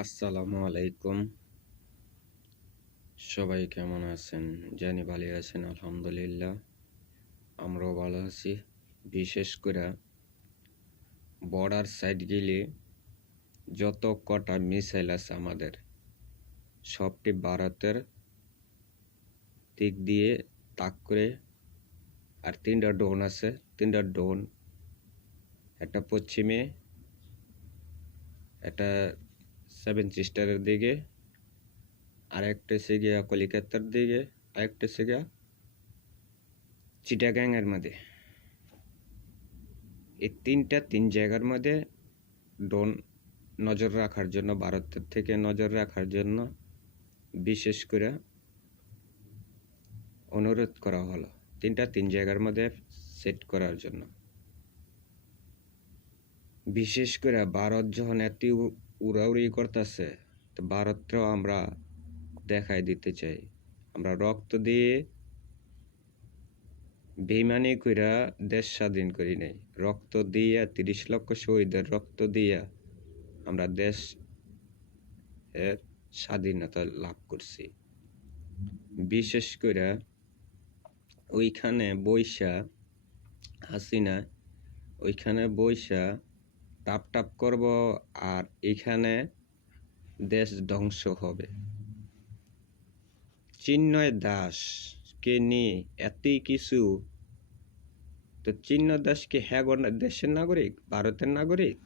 আসসালামু আলাইকুম। সবাই কেমন আছেন? জানি ভালো আছেন, আলহামদুলিল্লাহ। আমরাও ভালো আছি। বিশেষ করে বর্ডার সাইড গেলে যত কটা মিসাইল আছে আমাদের, সবটি ভারতের দিক দিয়ে তাক করে। আর 3টা ড্রোন আছে, 3টা ড্রোন, একটা পশ্চিমে, একটা সেভেন সিস্টারের দিকে, আরেকটা সে গিয়া কলিকাতার দিকে, আরেকটা সে গিয়া চিটাগাংয়ের মধ্যে। এই তিন জায়গার মধ্যে ড্রোন নজর রাখার জন্য, ভারতের থেকে নজর রাখার জন্য বিশেষ করে অনুরোধ করা হলো। তিন জায়গার মধ্যে সেট করার জন্য। বিশেষ করে ভারত যখন এত উড়াউড়ি করতেছে, তো ভারতকেও আমরা দেখাই দিতে চাই। আমরা রক্ত দিয়ে বেইমানি কইরা দেশ স্বাধীন করি নাই। রক্ত দিয়া 30 লক্ষ শহীদের রক্ত দিয়া আমরা দেশ এর স্বাধীনতা লাভ করছি। বিশেষ করে ওইখানে বৈশা হাসিনা ওইখানে বৈশা টাপ করব, আর এখানে দেশ ধ্বংস হবে। চিন্ময় দাসকে নিয়ে এতই কিছু, তো চিন্ময় দাস কি হ্যাঁ দেশের নাগরিক, ভারতের নাগরিক?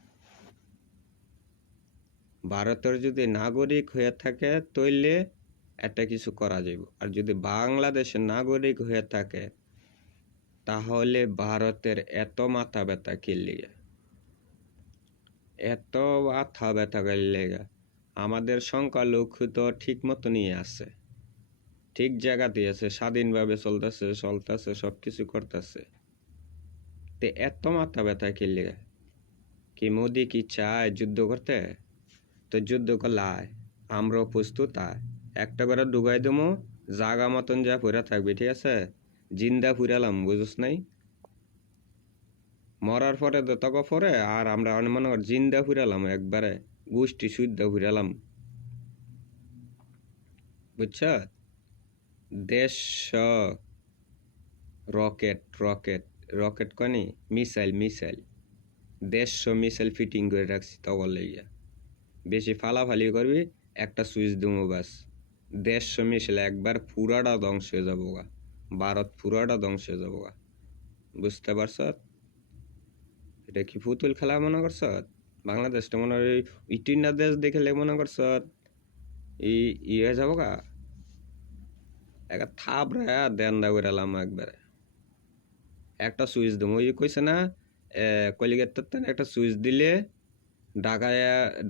ভারতের যদি নাগরিক হয়ে থাকে তইলে একটা কিছু করা যাবে। আর যদি বাংলাদেশের নাগরিক হয়ে থাকে তাহলে ভারতের এত মাথা ব্যথা কি লিগে? এত মাথা ব্যথা লেগা? আমাদের সংখ্যালঘু তো ঠিক মতো নিয়ে আছে, ঠিক জায়গাতেই আছে, স্বাধীনভাবে চলতেছে, সব কিছু করতেছে। তে এত মাথা ব্যথা কি লেগা? কি মোদি কি চায় যুদ্ধ করতে? তো যুদ্ধ করলায় আমরাও প্রস্তুত। একটা করে ডুগাই দেবো, জাগা মতন যা পুরা থাকবে, ঠিক আছে? জিন্দা ফুরালাম, বুঝছ নাই? মরার পরে তখন পরে আর আমরা মনে কর জিন্দা ফুরালাম, একবারে গোষ্ঠী শুদ্ধ ফুরালাম, বুঝছ? দেশ রকেট রকেট রকেট কনি মিসাইল দেড়শো মিসাইল ফিটিং করে রাখছি। তখন লইয়া বেশি ফালাফালি করবি, একটা সুইচ দেবো বাস, 150 মিসাইল একবার পুরাটা ধ্বংস হয়ে যাবো গা। ভারত পুরাটা ধ্বংস হয়ে যাবো গা। বুঝতে পারছ? এটা কি পুতুল খেলা মনে করছ? বাংলাদেশটা মনে হয় ইটিনা দেশ দেখলে মনে করছ ই হয়ে যাবো গা। একটা থাপ রে দেন দা বেরালাম একবারে। একটা সুইচ দেবো, ওই কইছে না কলিকাতার একটা সুইচ দিলে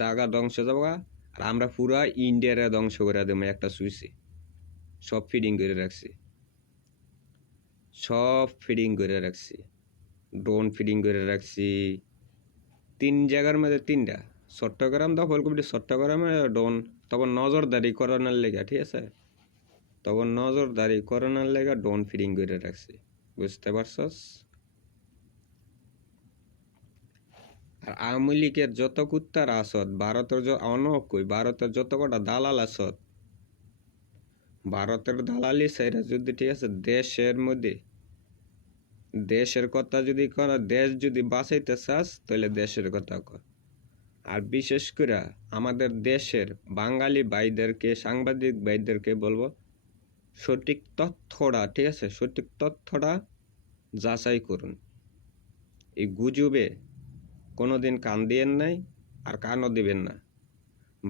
ঢাকা ধ্বংস যাবো গা। আর আমরা পুরা ইন্ডিয়ারে ধ্বংস করে দেবো একটা সুইচে। সব ফিডিং করে রাখছি, ড্রোন ফিডিং করে রাখছি। 3 জায়গার মধ্যে 3টা। চট্টগ্রাম দখল করবি, চট্টগ্রামে ড্রোন তখন নজরদারি করানোর লেগে, ঠিক আছে? তখন নজরদারি করানোর লেগে ড্রোন ফিডিং করে রাখছি, বুঝতে পারছস? আর আওয়ামী লীগের যত কুত্তার আসত, ভারতের ভারতের যত কটা দালাল আসত, ভারতের দালালি সেটা যদি, ঠিক আছে, দেশের কথা যদি কর, দেশ যদি বাঁচাইতে চাস তাহলে দেশের কথা কর। আর বিশেষ করে আমাদের দেশের বাঙালি ভাইদেরকে, সাংবাদিক ভাইদেরকে বলবো, সঠিক তথ্যটা, ঠিক আছে, সঠিক তথ্যটা যাচাই করুন। এই গুজবে কোনোদিন কান দিয়েন নাই, আর কানও দিবেন না।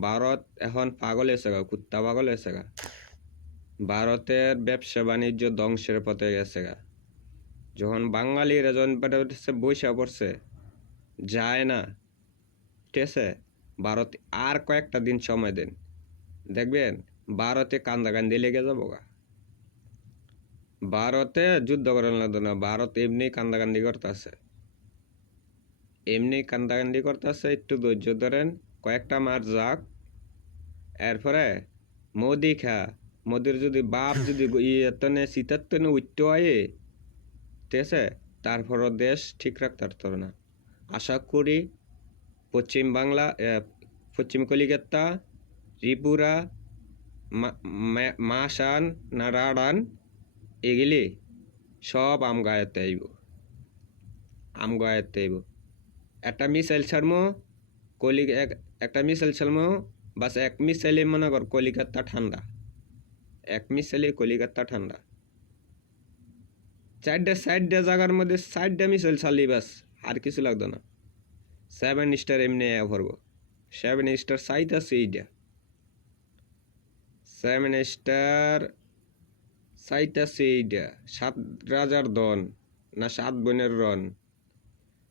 ভারত এখন পাগল হয়েছে গা, কুত্তা পাগল হয়েছে গা। ভারতের ব্যবসা বাণিজ্য ধ্বংসের পথে গেছে গা। যখন বাঙালিরা যখন বৈশা পড়ছে, যায় না, ঠিক আছে? ভারত আর কয়েকটা দিন সময় দেন, দেখবেন ভারতে কান্দাকান্দি লেগে যাবো গা। ভারতে যুদ্ধ করার লাগতো না, ভারত এমনি কান্দাকান্দি করতেছে, একটু ধৈর্য ধরেন, কয়েকটা মাস যাক। এরপরে মোদির যদি বাপ যদি শীতাত্তনে উঠতে হয়, ঠিক আছে, তারপরও দেশ ঠিক রাখতে পারত না। আশা করি পশ্চিম কলিকাতা, ত্রিপুরা, মাসান না রাডান, এগুলি সব আমগো আয়ত্তে আইব। আমগো আয়ত্তে আইব। একটা মিসাইল ছাড়মো একটা মিসাইল ছাড়মো, বাস এক মিসাইলে মনে কর কলিকাতা ঠান্ডা। এক মিসাইলে কলিকাতা ঠান্ডা। 4টা জায়গার মধ্যে 4টা মিসাইল ছাড়লি বাস, আর কিছু লাগতো না। 7 স্টার এমনি ভরবো। 7 স্টার সাইট আছে এইটা। 7 স্টার সাইট আছে এইটা। 7 রাজার দন না 7 বোনের রন।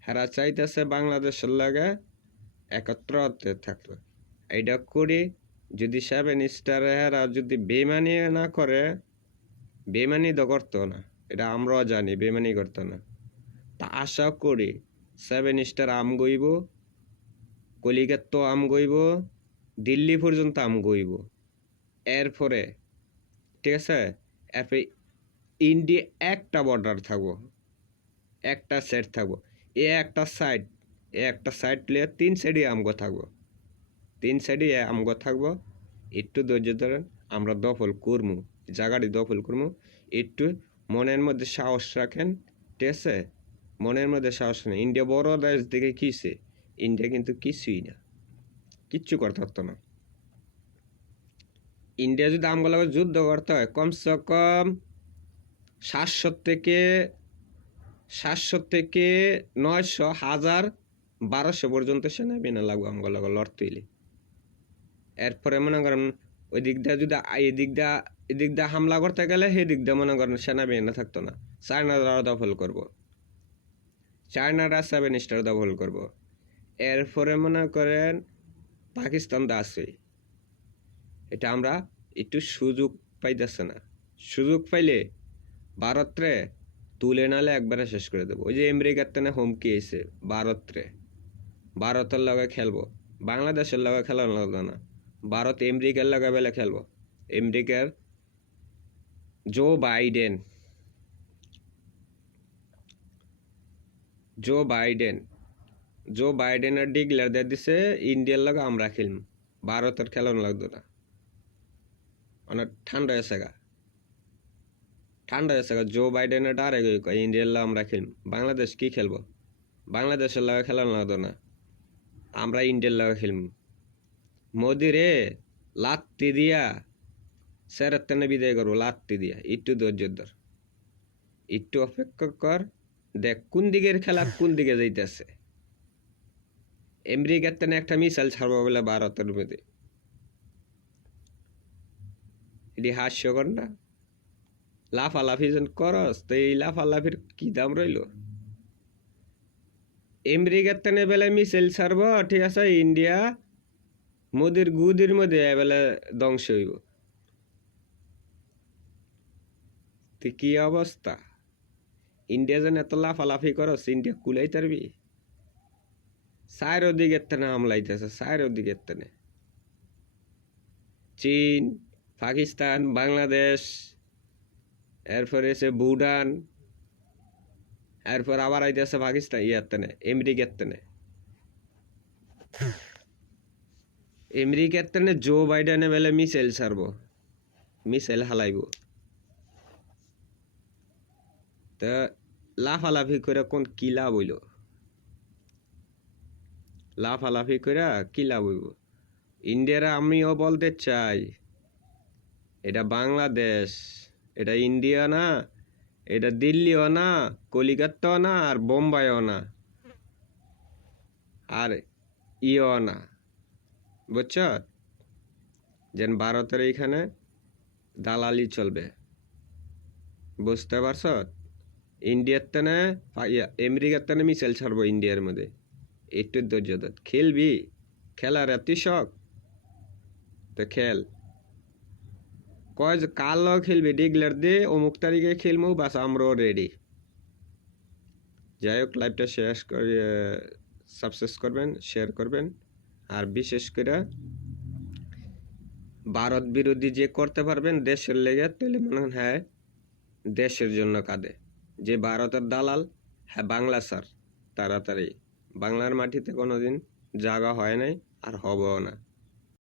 হেরা চাইতেছে বাংলাদেশের লাগে একত্র হতে থাকতো। এইটা করে যদি 7 স্টার হেরা যদি বেমানি না করে, বেমানি তো করতো না, এটা আমরাও জানি বেমানি করতো না। তা আশা করি 7 স্টার আম গইব, কলিকাতা আম গইব, দিল্লি পর্যন্ত আম গইব। এরপরে ঠিক আছে, এরপরে ইন্ডিয়া একটা বর্ডার থাকবো, একটা সাইড থাকবো। একটা সাইড প্লেয়ার 3 সাইডে আমগো থাকবো। 3 সাইডে আমগো থাকবো। একটু ধৈর্য ধরেন, আমরা দখল করবো, জায়গাটি দখল করবো। একটু মনের মধ্যে সাহস রাখেন, ঠিক আছে? মনের মধ্যে সাহস নেই। ইন্ডিয়া বড় দেশ দিকে কিসে, ইন্ডিয়া কিন্তু কিছুই না, কিচ্ছু করতে পারতো না। ইন্ডিয়া যদি আমগুলো যুদ্ধ করতে হয় কমসে কম 700 থেকে 900, 1000, 1200 পর্যন্ত সেনাবাহিনী লাগবে আমগুলো লড়তে হইলে। এরপরে মনে করেন ওই দিক দিয়ে যদি এদিক দিয়ে হামলা করতে গেলে সেদিক দিয়ে মনে করেন সেনাবাহিনী থাকতো না। চায়নারা দখল করবো, চায়নারা 7 স্টার দখল করবো। এরপরে মনে করেন পাকিস্তান দা আছে, এটা আমরা একটু সুযোগ পাইতেছে না। সুযোগ পাইলে ভারতরে তুলে নালে একবারে শেষ করে দেবো। ওই যে আমেরিকার তেনে হুমকি এসে ভারতের লগে খেলবো, বাংলাদেশের লগে খেলানো লাগতো না। ভারত আমেরিকার লগে বেলে খেলবো। আমেরিকার জো বাইডেনের ডিক্লেয়ার দিয়ে দিছে ইন্ডিয়ার লগে আমরা খেলব, ভারতের খেলানো লাগতো না। অনেক ঠান্ডা হয়েছে গা, জো বাইডেনের ডাইরেক্ট ইন্ডিয়ার লগে আমরা খেলব। বাংলাদেশ কি খেলবো? বাংলাদেশের লগে খেলানো লাগতো না, আমরা ইন্ডিয়ার লগে খেলব। মোদি রে লাত্তি দিয়া স্যারের তেনে বিদায় করবো, লাত্তি দিয়া। একটু ধৈর্য ধর, একটু অপেক্ষা কর, দেখ কোন দিকের খেলা কোন দিকে যাইতেছে। আমেরিকার তেনে একটা মিসাইল ছাড়বো বলে ভারতের মধ্যে, এটি হাস্যকর না? লাফালাফি যেন করস, তো এই লাফালাফির কি দাম রইল? আমেরিকার তেনে বেলা মিসাইল ছাড়ব, ঠিক আছে, ইন্ডিয়া মোদির গুদির মধ্যে বেলা ধ্বংস হইব। কি অবস্থা? ইন্ডিয়া যেন এত লাফালাফি করস, ইন্ডিয়া কুলাই তারবি? চারিদিকের তেনে হামলাইতেছে, চারিদিকের তেনে। চীন, পাকিস্তান, বাংলাদেশ, এরপরে এসে ভুটান, এরপর আবার আইতেছে পাকিস্তান, তেনে আমেরিকার তেনে। আমেরিকার তেনে জো বাইডেনে বেলে মিসাইল ছাড়ব, মিসাইল হালাইব। তা লাফালাফি করে কোন কি লাভ হইল? লাফালাফি করে কি লাভ হইব? ইন্ডিয়ারা আমিও বলতে চাই, এটা বাংলাদেশ, এটা ইন্ডিয়া না, এটা দিল্লিও না, কলিকাতাও না, আর বোম্বাইও না, আর ইও না, বুঝছ? যেন ভারতের এইখানে দালালি চলবে, বুঝতে পারছ? ইন্ডিয়ার তেনে আমেরিকার তেনে মিসাইল ছাড়বো ইন্ডিয়ার মধ্যে। একটু ধৈর্য ধর, খেলবি, খেলার এত শখ তো খেল। কয় কাল খেলবি ডিক্লেয়ার দে, অমুক তারিখে খেলবো, বাস আমরাও রেডি। যাই হোক, লাইভটা শেষ করে সাবস্ক্রাইব করবেন, শেয়ার করবেন। আর বিশেষ করে ভারত বিরোধী যে করতে পারবেন দেশের লেগে, তাহলে মনে হয় হ্যাঁ দেশের জন্য কাঁদে। যে ভারতের দালাল, হ্যাঁ বাংলা স্যার, তাড়াতাড়ি বাংলার মাটিতে কোনোদিন জায়গা হয় নাই, আর হবেও না।